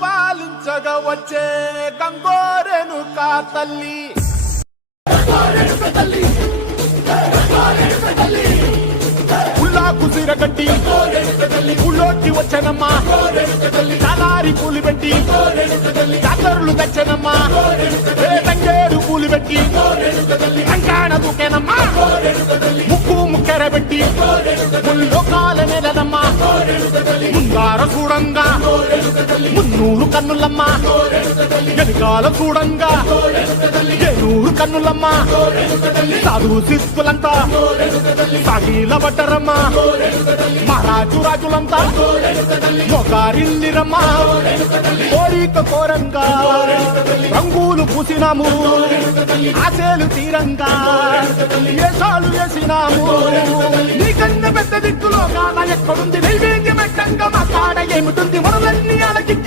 పాలించగా వచ్చే గంగోరెనుకా తల్లి ఉల్లా కుసిరగట్టి ఉల్లోకి వచ్చనమ్మా చాలారి పూలు పెట్టి జాతరులు తెచ్చనమ్మా తంగేరు పూలు పెట్టి అంకాణ దూకేనమ్మా ముక్కు ముక్కెర పెట్టి ముల్లోకాల నెలనమ్మా ముందార చూడంగా మున్నూరు కన్నులమ్మా వెనుకాల చూడంగా ఏనూరు కన్నులమ్మా సాధు శిస్తులంతా సాగిల పట్టరమ్మా మహారాజు రాజులంతా మొగారిల్లిరమ్మా కోరిక కోరంగా రంగులు పూసినాము ఆశలు తీరంగా వేషాలు వేసినాము నీకన్నా పెద్ద దిక్కులో కాన ఎక్కడుంది నైవేద్యం ఎట్టంగా మా కాడ ఏమిటుంది మనలన్నీ అలకించి